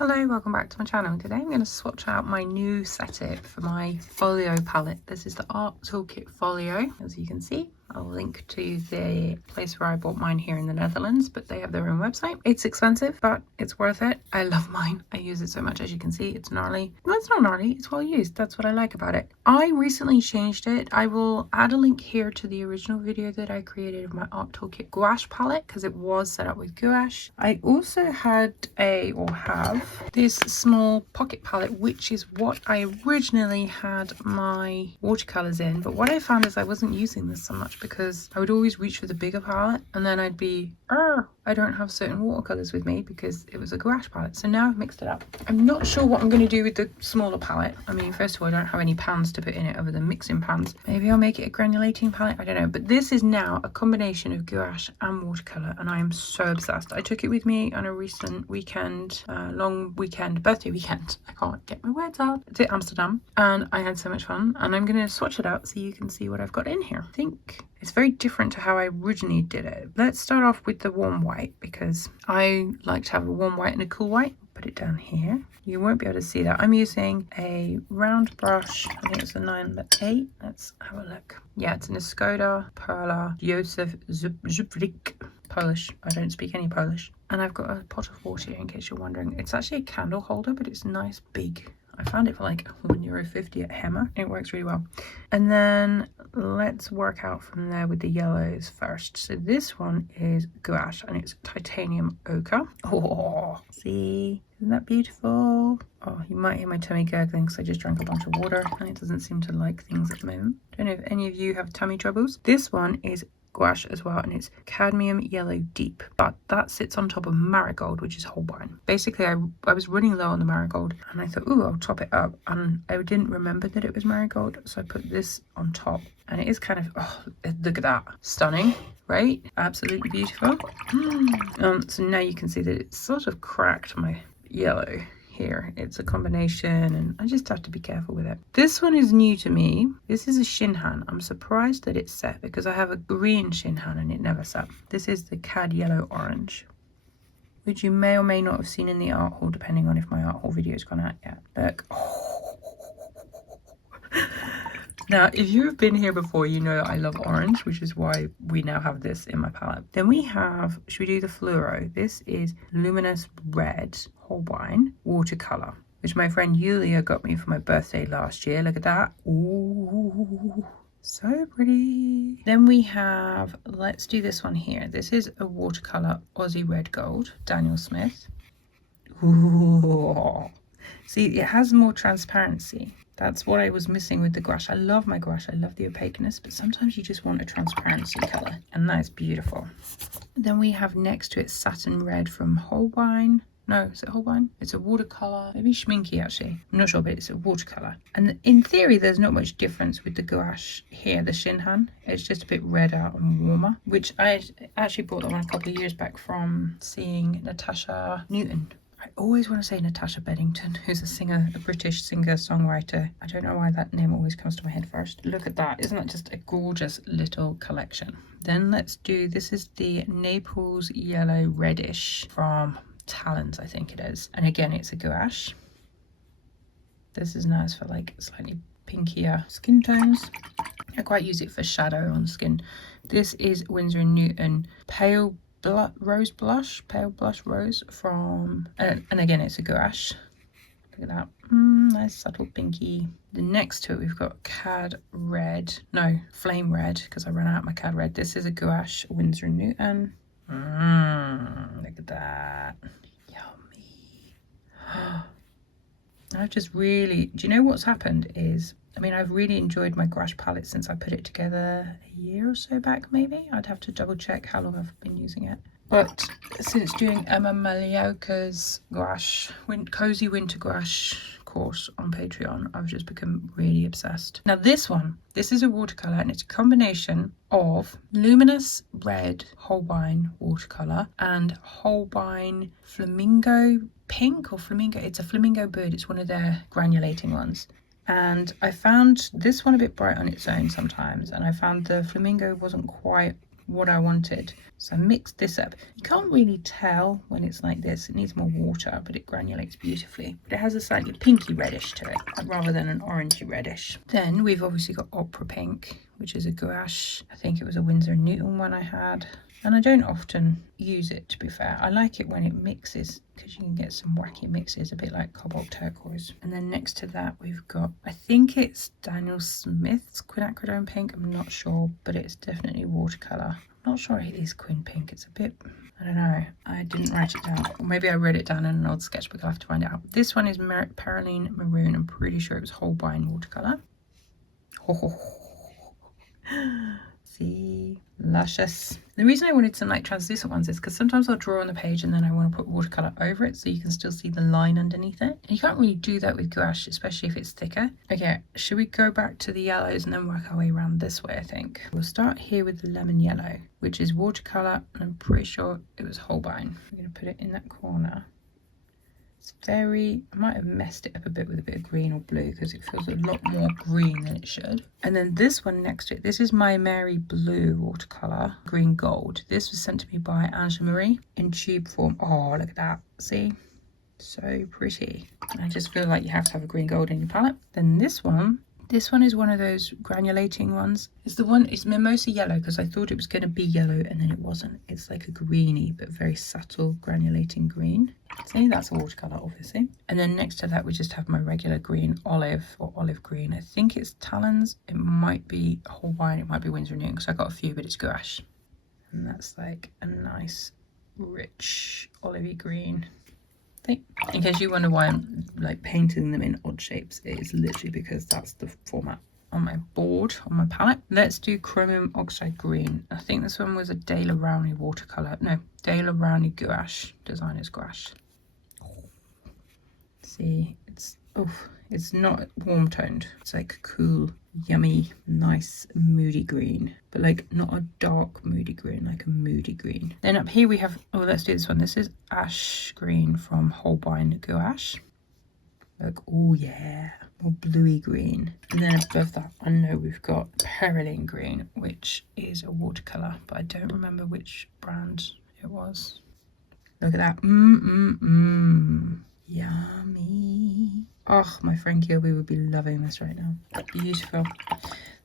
Hello, welcome back to my channel. Today I'm going to swatch out my new setup for my folio palette. This is the Art Toolkit Folio. As you can see, I'll link to the place where I bought mine here in the Netherlands, but they have their own website. It's expensive, but it's worth it. I love mine. I use it so much. As you can see, it's gnarly. No, it's not gnarly. It's well used. That's what I like about it. I recently changed it. I will add a link here to the original video that I created of my Art Toolkit Gouache palette because it was set up with Gouache. I also had have this small pocket palette, which is what I originally had my watercolors in. But what I found is I wasn't using this so much because I would always reach for the bigger palette and then I'd be, I don't have certain watercolors with me because it was a gouache palette. So now I've mixed it up. I'm not sure what I'm going to do with the smaller palette. I mean, first of all, I don't have any pans to put in it other than mixing pans. Maybe I'll make it a granulating palette. I don't know. But this is now a combination of gouache and watercolor, and I am so obsessed. I took it with me on a recent weekend, long weekend, birthday weekend. I can't get my words out. To Amsterdam, and I had so much fun. And I'm going to swatch it out so you can see what I've got in here. I think it's very different to how I originally did it. Let's start off with the warm white because I like to have a warm white and a cool white. Put it down here. You won't be able to see that. I'm using a round brush. I think it's a 9x8. Let's have a look. Yeah, it's an Skoda Perla Josef Zubrik. Polish. I don't speak any Polish. And I've got a pot of water here in case you're wondering. It's actually a candle holder, but it's nice big. I found it for like €1.50 at Hemmer. It works really well. And then let's work out from there with the yellows first. So this one is gouache and it's titanium ochre. Oh, see? Isn't that beautiful? Oh, you might hear my tummy gurgling because I just drank a bunch of water and it doesn't seem to like things at the moment. Don't know if any of you have tummy troubles. This one is gouache as well, and it's cadmium yellow deep, but that sits on top of marigold, which is Holbein. Basically, I was running low on the marigold and I thought, oh, I'll top it up, and I didn't remember that it was marigold, so I put this on top, and it is kind of, oh, look at that, stunning, right? Absolutely beautiful. So now you can see that it's sort of cracked my yellow here. It's a combination and I just have to be careful with it. This one is new to me. This is a Shinhan. I'm surprised that it's set because I have a green Shinhan and it never set. This is the Cad Yellow Orange, which you may or may not have seen in the art haul depending on if my art haul video has gone out yet. Look. Now, if you've been here before, you know that I love orange, which is why we now have this in my palette. Then we have, should we do the fluoro? This is Luminous Red Holbein Watercolor, which my friend Yulia got me for my birthday last year. Look at that. Ooh, so pretty. Then we have, let's do this one here. This is a watercolor Aussie Red Gold, Daniel Smith. Ooh. See, it has more transparency. That's what I was missing with the gouache. I love my gouache. I love the opaqueness, but sometimes you just want a transparency color, and that is beautiful. Then we have next to it Satin Red from Holbein. No, is it Holbein? It's a watercolor, maybe Schminky actually. I'm not sure, but it's a watercolor. And in theory, there's not much difference with the gouache here, the Shinhan. It's just a bit redder and warmer, which I actually bought that one a couple of years back from seeing Natasha Newton. I always want to say Natasha Bedington, who's a singer, a British singer-songwriter. I don't know why that name always comes to my head first. Look at that. Isn't that just a gorgeous little collection? Then let's do, this is the Naples Yellow Reddish from Talons, I think it is. And again, it's a gouache. This is nice for like slightly pinkier skin tones. I quite use it for shadow on skin. This is Winsor & Newton Pale Rose Blush, Pale Blush Rose from, and again it's a gouache. Look at that, nice subtle pinky. The next to it we've got Cad Red, no, Flame Red, because I ran out my Cad Red. This is a gouache Winsor & Newton. Look at that, yummy. I've just really, do you know what's happened is, I mean, I've really enjoyed my gouache palette since I put it together a year or so back, maybe. I'd have to double check how long I've been using it. But since doing Emma Malioka's gouache, Cozy Winter Gouache course on Patreon, I've just become really obsessed. Now this one, this is a watercolor and it's a combination of Luminous Red Holbein watercolor and Holbein Flamingo Pink or Flamingo. It's a flamingo bird. It's one of their granulating ones. And I found this one a bit bright on its own sometimes, and I found the flamingo wasn't quite what I wanted. So I mixed this up. You can't really tell when it's like this. It needs more water, but it granulates beautifully. But it has a slightly pinky reddish to it rather than an orangey reddish. Then we've obviously got Opera Pink, which is a gouache. I think it was a Winsor & Newton one I had. And I don't often use it, to be fair. I like it when it mixes, because you can get some wacky mixes, a bit like Cobalt Turquoise. And then next to that, we've got, I think it's Daniel Smith's Quinacridone Pink. I'm not sure, but it's definitely watercolour. I'm not sure it is Quin Pink. It's a bit, I don't know. I didn't write it down. Or maybe I wrote it down in an old sketchbook. I'll have to find it out. This one is Perylene Maroon. I'm pretty sure it was Holbein watercolour. See, luscious. The reason I wanted some like translucent ones is because sometimes I'll draw on the page and then I want to put watercolor over it so you can still see the line underneath it. And you can't really do that with gouache, especially if it's thicker. Okay, should we go back to the yellows and then work our way around this way? I think we'll start here with the lemon yellow, which is watercolor, and I'm pretty sure it was Holbein. I'm going to put it in that corner. It's very, I might have messed it up a bit with a bit of green or blue because it feels a lot more green than it should. And then this one next to it, this is my Mary Blue watercolor, green gold. This was sent to me by Angela Marie in tube form. Oh, look at that. See? So pretty. I just feel like you have to have a green gold in your palette. Then this one is one of those granulating ones. It's Mimosa Yellow because I thought it was going to be yellow and then it wasn't. It's like a greeny but very subtle granulating green. See, that's a watercolor obviously. And then next to that we just have my regular green olive or olive green. I think it's Talons. It might be Holbein, it might be Winsor & Newton because I got a few, but it's gouache. And that's like a nice rich olivey green. In case you wonder why I'm like painting them in odd shapes, it is literally because that's the format on my board, on my palette. Let's do Chromium Oxide Green. I think this one was a Dale Rowney watercolor. No, Dale Rowney gouache, designer's gouache. See, it's not warm toned. It's like cool, yummy, nice, moody green, but like not a dark moody green, like a moody green. Then up here we have, oh, let's do this one. This is Ash Green from Holbein Gouache. Look, oh yeah, more bluey green. And then above that, I know we've got Perylene Green, which is a watercolor, but I don't remember which brand it was. Look at that. Yummy. Oh, my friend Gilby would be loving this right now. Beautiful.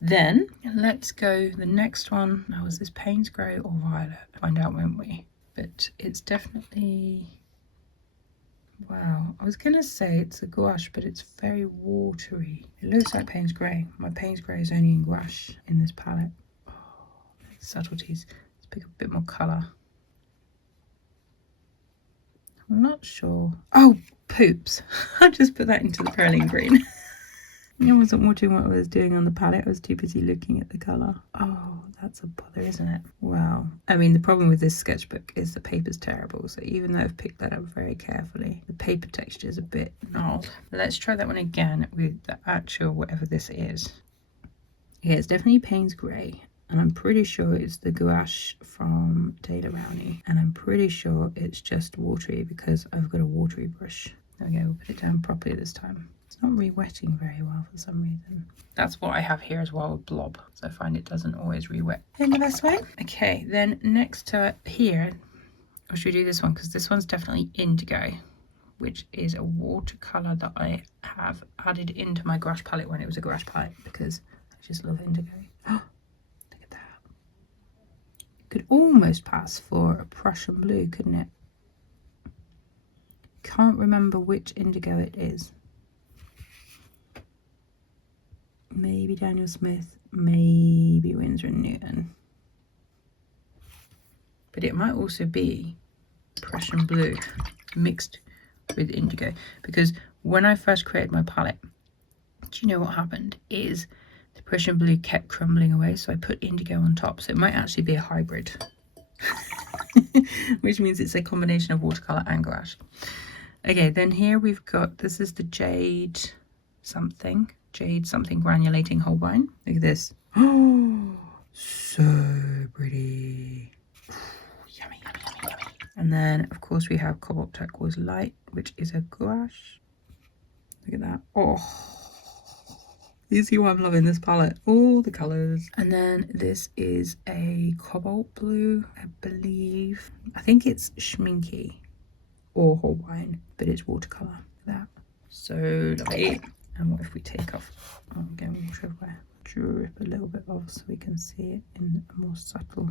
Then let's go the next one. Now, was this Payne's Grey or Violet? Find out, won't we? But it's definitely, wow. I was gonna say it's a gouache, but it's very watery. It looks like Payne's Grey. My Payne's Grey is only in gouache in this palette. Oh, subtleties. Let's pick up a bit more colour. I'm not sure. Oh, poops. I just put that into the Perylene Green. I wasn't watching what I was doing on the palette. I was too busy looking at the colour. Oh, that's a bother, isn't it? Wow. I mean, the problem with this sketchbook is the paper's terrible. So even though I've picked that up very carefully, the paper texture is a bit gnarled. Let's try that one again with the actual whatever this is. Yeah, it's definitely Payne's Grey. And I'm pretty sure it's the gouache from Dale Rowney. And I'm pretty sure it's just watery because I've got a watery brush. There we go, we'll put it down properly this time. It's not re-wetting very well for some reason. That's what I have here as well with Blob. So I find it doesn't always re-wet in the best way. Okay, then next to here, or should we do this one? Because this one's definitely Indigo, which is a watercolour that I have added into my gouache palette when it was a gouache palette because I just love Indigo. Could almost pass for a Prussian blue, couldn't it? Can't remember which indigo it is. Maybe Daniel Smith, maybe Winsor & Newton. But it might also be Prussian blue mixed with indigo, because when I first created my palette, do you know what happened is the Prussian blue kept crumbling away, so I put indigo on top. So it might actually be a hybrid, which means it's a combination of watercolor and gouache. Okay, then here we've got, this is the Jade something granulating Holbein. Look at this. Oh, so pretty. Yummy, yummy, yummy, yummy. And then, of course, we have Cobalt Turquoise Light, which is a gouache. Look at that. Oh, You see why I'm loving this palette? All the colours. And then this is a cobalt blue, I believe. I think it's Schminky or Holbein, but it's watercolour. That. So lovely. And what if we take off, again, water everywhere. Drip a little bit off so we can see it in a more subtle.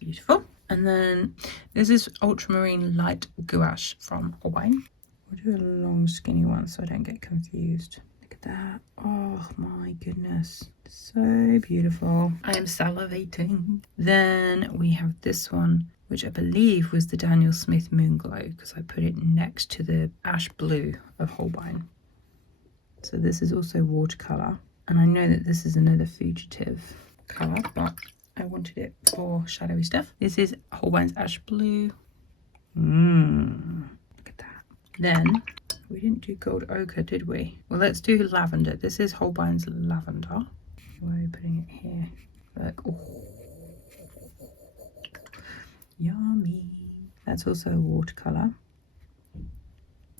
Beautiful. And then this is Ultramarine Light Gouache from Holbein. We'll do a long skinny one so I don't get confused. Look at that. Oh my goodness. So beautiful. I am salivating. Then we have this one, which I believe was the Daniel Smith Moonglow, because I put it next to the ash blue of Holbein. So this is also watercolour. And I know that this is another fugitive colour, but I wanted it for shadowy stuff. This is Holbein's ash blue. Look at that. Then we didn't do gold ochre, did we? Well, let's do lavender. This is Holbein's lavender. Why are we putting it here? Look, oh, yummy. That's also a watercolour.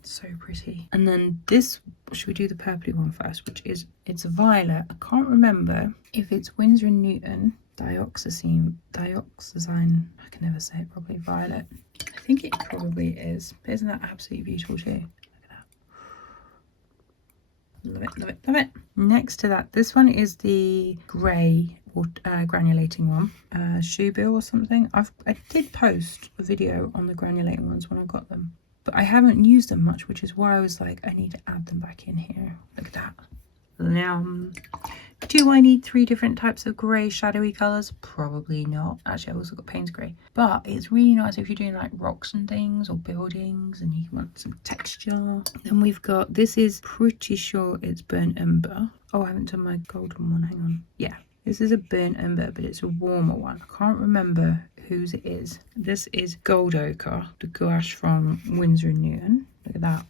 So pretty. And then this, should we do the purpley one first, which is, it's violet. I can't remember if it's Winsor & Newton dioxazine, I can never say it properly, violet. I think it probably is. But isn't that absolutely beautiful too? Look at that. Love it, love it, love it. Next to that, this one is the grey granulating one, Shoebill or something. I did post a video on the granulating ones when I got them, but I haven't used them much, which is why I was like, I need to add them back in here. Look at that. Do I need 3 different types of grey shadowy colours? Probably not. Actually, I've also got Payne's grey. But it's really nice if you're doing like rocks and things or buildings and you want some texture. Then we've got, this is pretty sure it's burnt umber. Oh, I haven't done my golden one. Hang on. Yeah, this is a burnt umber, but it's a warmer one. I can't remember whose it is. This is gold ochre, the gouache from Winsor & Newton. Look at that.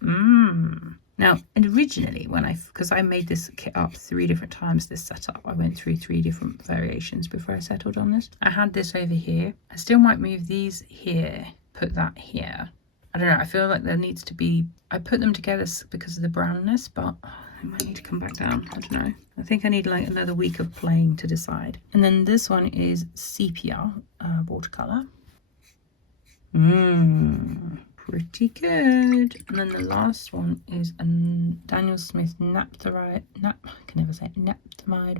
Now, originally, because I made this kit up 3 different times, this setup, I went through 3 different variations before I settled on this. I had this over here. I still might move these here, put that here. I don't know, I feel like there needs to be, I put them together because of the brownness, but I might need to come back down. I don't know. I think I need like another week of playing to decide. And then this one is sepia watercolour. Pretty good. And then the last one is a Daniel Smith Naphthalide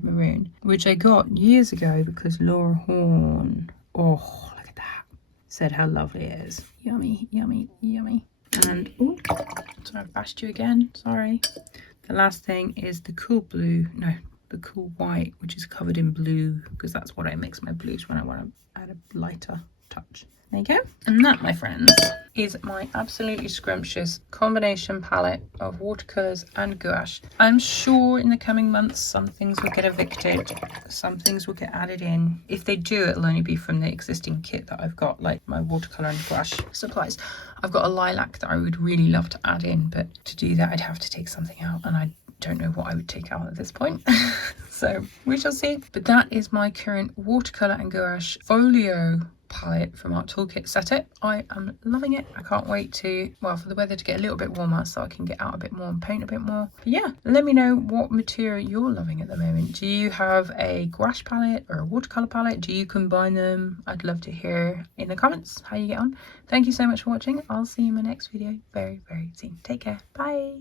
Maroon, which I got years ago because Laura Horn, oh, look at that, said how lovely it is. Yummy, yummy, yummy. And, oh, sorry, I bashed you again, sorry. The last thing is the cool blue, no, the cool white, which is covered in blue, because that's what I mix my blues when I want to add a lighter touch. There you go. And that, my friends, is my absolutely scrumptious combination palette of watercolours and gouache. I'm sure in the coming months some things will get evicted, some things will get added in. If they do, it'll only be from the existing kit that I've got, like my watercolour and gouache supplies. I've got a lilac that I would really love to add in, but to do that I'd have to take something out, and I don't know what I would take out at this point. So we shall see. But that is my current watercolour and gouache folio palette from Art Toolkit setup. I am loving it. I can't wait to, well, for the weather to get a little bit warmer so I can get out a bit more and paint a bit more. But yeah, let me know what material you're loving at the moment. Do you have a gouache palette or a watercolor palette? Do you combine them? I'd love to hear in the comments how you get on. Thank you so much for watching. I'll see you in my next video very, very soon. Take care. Bye.